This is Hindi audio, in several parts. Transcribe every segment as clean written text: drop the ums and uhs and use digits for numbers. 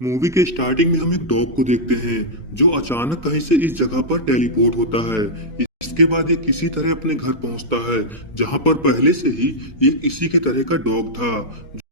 मूवी के स्टार्टिंग में हम एक डॉग को देखते हैं जो अचानक कहीं से इस जगह पर टेलीपोर्ट होता है। इसके बाद ये किसी तरह अपने घर पहुंचता है जहां पर पहले से ही एक इसी के तरह का डॉग था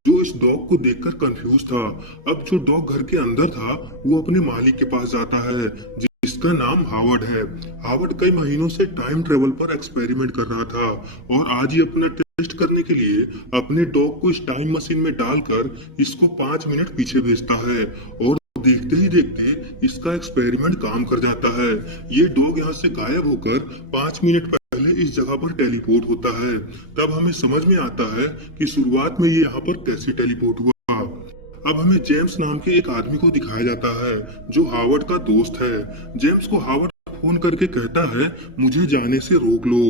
जो इस डॉग को देखकर कंफ्यूज था। अब जो डॉग घर के अंदर था वो अपने मालिक के पास जाता है जिसका नाम हावर्ड है। हावर्ड कई महीनों से टाइम ट्रेवल पर एक्सपेरिमेंट कर रहा था और आज ही अपना टेस्ट करने के लिए अपने डॉग को इस टाइम मशीन में डालकर इसको 5 मिनट पीछे भेजता है और देखते ही देखते इसका एक्सपेरिमेंट काम कर जाता है। ये डॉग यहाँ से गायब होकर 5 मिनट पहले इस जगह पर टेलीपोर्ट होता है। तब हमें समझ में आता है कि शुरुआत में ये यहाँ पर कैसे टेलीपोर्ट हुआ। अब हमें जेम्स नाम के एक आदमी को दिखाया जाता है जो हावर्ड का दोस्त है। जेम्स को हावर्ड फोन करके कहता है मुझे जाने से रोक लो।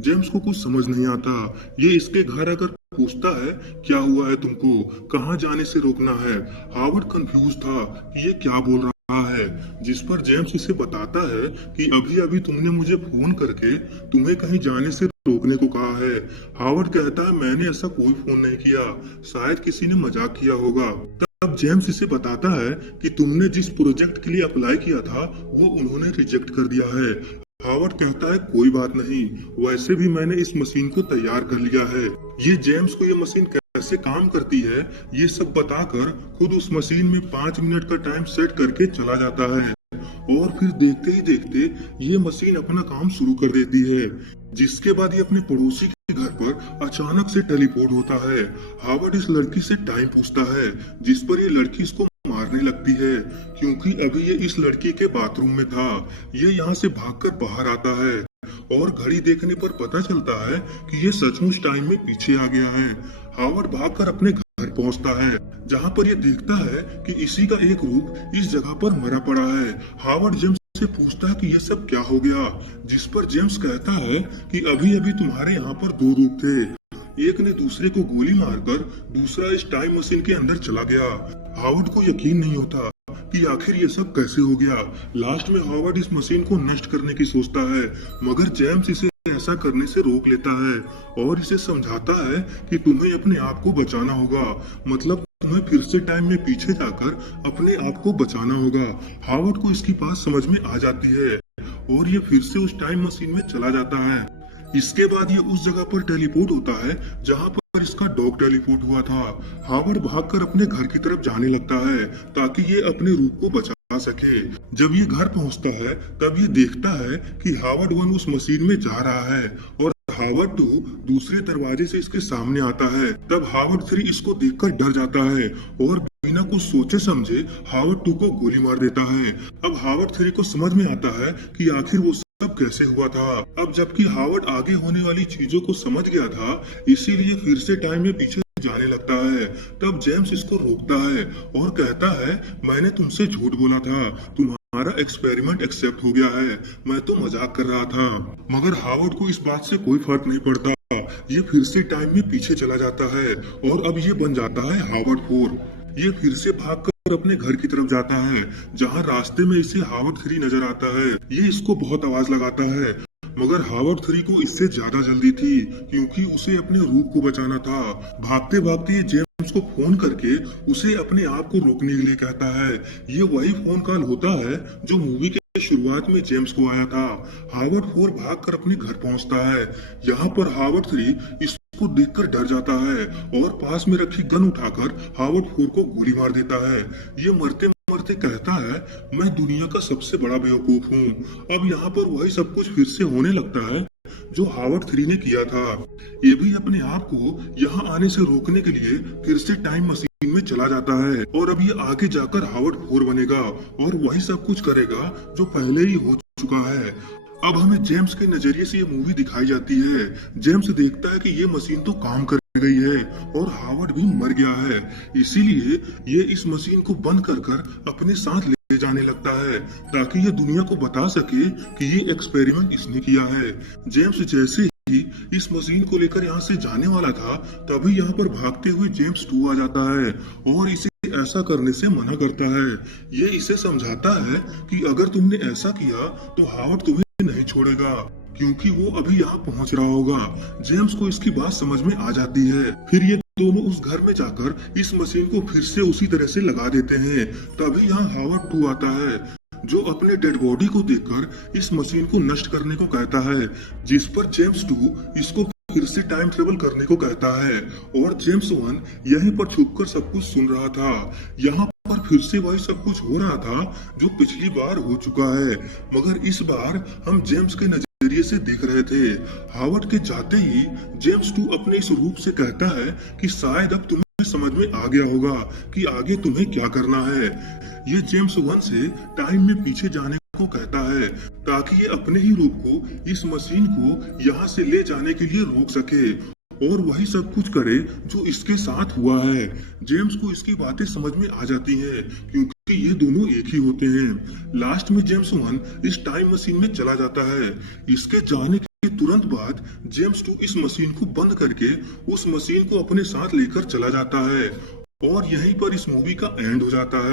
जेम्स को कुछ समझ नहीं आता। ये इसके घर आकर पूछता है क्या हुआ है तुमको, कहाँ जाने से रोकना है। हावर्ड कंफ्यूज था कि ये क्या बोल रहा है, जिस पर जेम्स इसे बताता है कि अभी अभी तुमने मुझे फोन करके तुम्हें कहीं जाने से रोकने को कहा है। हावर्ड कहता है मैंने ऐसा कोई फोन नहीं किया, शायद किसी ने मजाक किया होगा। तब जेम्स इसे बताता है कि तुमने जिस प्रोजेक्ट के लिए अप्लाई किया था वो उन्होंने रिजेक्ट कर दिया है। हावर्ड कहता है कोई बात नहीं, वैसे भी मैंने इस मशीन को तैयार कर लिया है। ये जेम्स को ये मशीन कैसे काम करती है ये सब बताकर खुद उस मशीन में 5 मिनट का टाइम सेट करके चला जाता है और फिर देखते ही देखते ये मशीन अपना काम शुरू कर देती है। जिसके बाद ये अपने पड़ोसी के घर पर अचानक से टेलीपोर्ट होता है। हावर्ड इस लड़की से टाइम पूछता है जिस पर ये लड़की इसको मारने लगती है क्योंकि अभी ये इस लड़की के बाथरूम में था। ये यहाँ से भागकर बाहर आता है और घड़ी देखने पर पता चलता है कि ये सचमुच टाइम में पीछे आ गया है। हावर्ड भागकर अपने घर पहुंचता है जहां पर ये देखता है कि इसी का एक रूप इस जगह पर मरा पड़ा है। हावर्ड जेम्स से पूछता है कि ये सब क्या हो गया, जिस पर जेम्स कहता है कि अभी अभी तुम्हारे यहाँ पर 2 रूप थे, एक ने दूसरे को गोली मारकर दूसरा इस टाइम मशीन के अंदर चला गया। हावर्ड को यकीन नहीं होता कि आखिर ये सब कैसे हो गया। लास्ट में हावर्ड इस मशीन को नष्ट करने की सोचता है मगर जेम्स इसे ऐसा करने से रोक लेता है और इसे समझाता है कि तुम्हें अपने आप को बचाना होगा, मतलब तुम्हें फिर से टाइम में पीछे जाकर अपने आप को बचाना होगा। हावर्ड को इसकी बात समझ में आ जाती है और ये फिर से उस टाइम मशीन में चला जाता है। इसके बाद ये उस जगह पर टेलीपोर्ट होता है जहाँ पर इसका डॉग टेलीपोर्ट हुआ था। हावर्ड भागकर अपने घर की तरफ जाने लगता है ताकि ये अपने रूप को बचा सके। जब ये घर पहुंचता है तब ये देखता है कि हावर्ड 1 उस मशीन में जा रहा है और हावर्ड 2 दूसरे दरवाजे से इसके सामने आता है। तब हावर्ड 3 इसको देखकर डर जाता है और बिना कुछ सोचे समझे हावर्ड 2 को गोली मार देता है। अब हावर्ड 3 को समझ में आता है कि आखिर वो सब कैसे हुआ था। अब जबकि हावर्ड आगे होने वाली चीजों को समझ गया था इसीलिए फिर से टाइम में पीछे जाने लगता है। तब जेम्स इसको रोकता है और कहता है मैंने तुमसे झूठ बोला था, तुम्हारा एक्सपेरिमेंट एक्सेप्ट हो गया है, मैं तो मजाक कर रहा था। मगर हावर्ड को इस बात से कोई फर्क नहीं पड़ता। ये फिर से टाइम में पीछे चला जाता है और अब ये बन जाता है हावर्ड 4। ये फिर से भागकर अपने घर की तरफ जाता है जहाँ रास्ते में इसे हावर्ड 3 नजर आता है। ये इसको बहुत आवाज लगाता है मगर हावर्ड 3 को इससे ज्यादा जल्दी थी क्योंकि उसे अपने रूप को बचाना था। भागते भागते ये जेम्स को फोन करके उसे अपने आप को रोकने के लिए कहता है। ये वही फोन कॉल होता है जो मूवी के शुरुआत में जेम्स को आया था। हावर्ड 4 भागकर अपने घर पहुंचता है। यहाँ पर हावर्ड 3 इसको देखकर डर जाता है और पास में रखी गन उठाकर हावर्ड 4 को गोली मार देता है। ये मरते मरते कहता है मैं दुनिया का सबसे बड़ा बेवकूफ हूँ। अब यहाँ पर वही सब कुछ फिर से होने लगता है जो हावर्ड 3 ने किया था। ये भी अपने आप को यहाँ आने से रोकने के लिए फिर से टाइम मशीन में चला जाता है और अब ये आगे जाकर हावर्ड 4 बनेगा और वही सब कुछ करेगा जो पहले ही हो चुका है। अब हमें जेम्स के नजरिए से ये मूवी दिखाई जाती है। जेम्स देखता है कि ये मशीन तो काम कर गई है और हावर्ड भी मर गया है, इसीलिए ये इस मशीन को बंद कर अपने साथ ले जाने लगता है ताकि ये दुनिया को बता सके कि ये एक्सपेरिमेंट इसने किया है। जेम्स जैसे ही इस मशीन को लेकर यहाँ से जाने वाला था तभी यहाँ पर भागते हुए जेम्स 2 आ जाता है और इसे ऐसा करने से मना करता है। ये इसे समझाता है कि अगर तुमने ऐसा किया तो हावर्ड तुम्हें नहीं छोड़ेगा क्योंकि वो अभी यहाँ पहुँच रहा होगा। जेम्स को इसकी बात समझ में आ जाती है। फिर ये दोनों उस घर में जाकर इस मशीन को फिर से उसी तरह से लगा देते हैं। तभी यहाँ हावर्ड 2 आता है, जो अपने डेड बॉडी को देखकर इस मशीन को नष्ट करने को कहता है, जिस पर जेम्स 2 इसको फिर से टाइम ट्रेवल करने को कहता है। और जेम्स 1 यहीं पर छुपकर सब कुछ सुन रहा था। यहाँ पर फिर से वही सब कुछ हो रहा था जो पिछली बार हो चुका है, मगर इस बार हम जेम्स के नजरिए से देख रहे थे। हावर्ड के जाते ही जेम्स 2 अपने इस रूप से कहता है कि शायद अब तुम्हें समझ में आ गया होगा कि आगे तुम्हें क्या करना है। ये जेम्स 1 से टाइम में पीछे जाने को कहता है, ताकि ये अपने ही रूप को इस मशीन को यहाँ से ले जाने के लिए रोक सके और वही सब कुछ करे जो इसके साथ हुआ है। जेम्स को इसकी बातें समझ में आ जाती हैं, क्योंकि ये दोनों एक ही होते हैं। लास्ट में जेम्स 1 इस टाइम मशीन में चला जाता है। इसके जाने के तुरंत बाद जेम्स 2 इस मशीन को बंद करके उस मशीन को अपने साथ लेकर चला जाता है और यहीं पर इस मूवी का एंड हो जाता है।